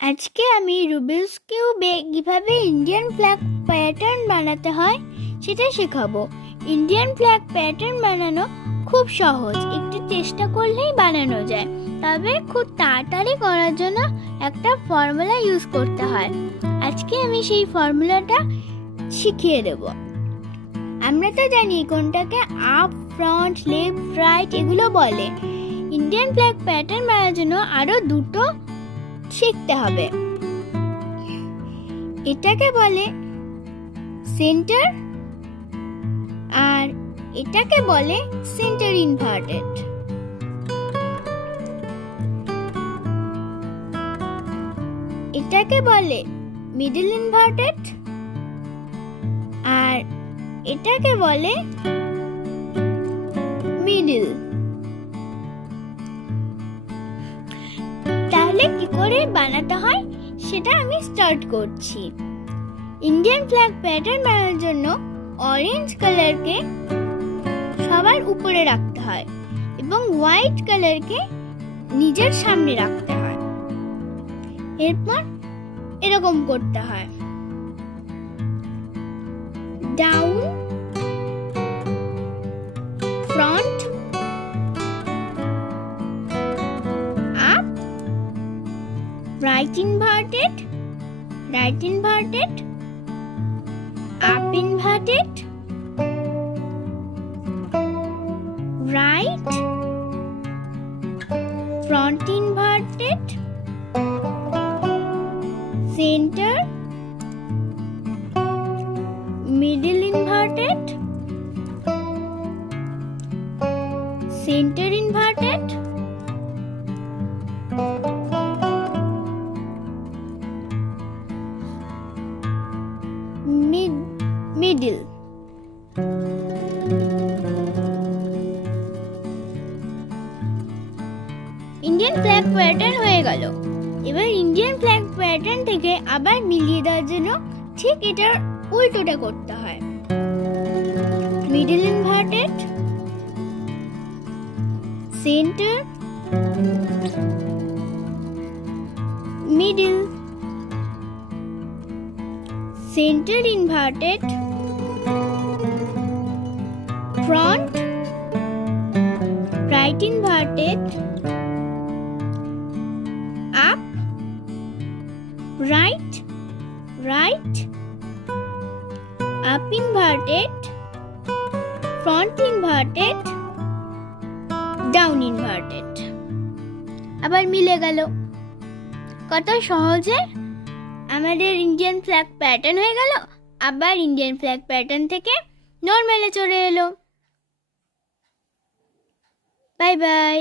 আজকে আমি রুবিক্স কিউবে কিভাবে ইন্ডিয়ান ফ্ল্যাগ প্যাটার্ন বানাতে হয় সেটা শেখাবো। ইন্ডিয়ান ফ্ল্যাগ প্যাটার্ন বানানো খুব সহজ, একটু চেষ্টা করলেই বানানো যায়। তবে খুব তাড়াতাড়ি করার জন্য একটা ফর্মুলা ইউজ করতে হয়। আজকে আমি সেই ফর্মুলাটা শিখিয়ে দেব। আমরা তো জানি কোনটাকে আপ, ফ্রন্ট, লেফট, রাইট এগুলো বলে। ইন্ডিয়ান ফ্ল্যাগ প্যাটার্ন বানানোর জন্য আরো দুটো শিখতে হবে। এটাকে বলে সেন্টার আর এটাকে বলে সেন্টার ইনভার্টেড। এটাকে বলে মিডল ইনভার্টেড আর এটাকে বলে মিডল। তাহলে কি করে বানাতে হয় সেটা আমি স্টার্ট করছি। ইন্ডিয়ান ফ্ল্যাগ প্যাটার্ন বানানোর জন্য অরেঞ্জ কালারকে সবার উপরে রাখতে হয় এবং হোয়াইট কালারকে নিজের সামনে রাখতে হয়। এরপর এরকম করতে হয়, down, front, up, right inverted, right inverted, up inverted, right, front inverted, center, middle inverted, center inverted, middle. Indian flag pattern হয়ে গেল। এবার ইন্ডিয়ান ফ্ল্যাগ প্যাটার্ন থেকে আবার মিলিয়ে দেওয়ার জন্য ঠিক এটার উল্টোটা করতে হয়, middle inverted, centre, middle, center inverted, front, right inverted, up, right, right, up inverted, front inverted, down inverted। আবার মিলে গেল। কত সহজে আমাদের ইন্ডিয়ান ফ্ল্যাগ প্যাটার্ন হয়ে গেল। আবার ইন্ডিয়ান ফ্ল্যাগ প্যাটার্ন থেকে নর্মালে চলে এলো। Bye bye.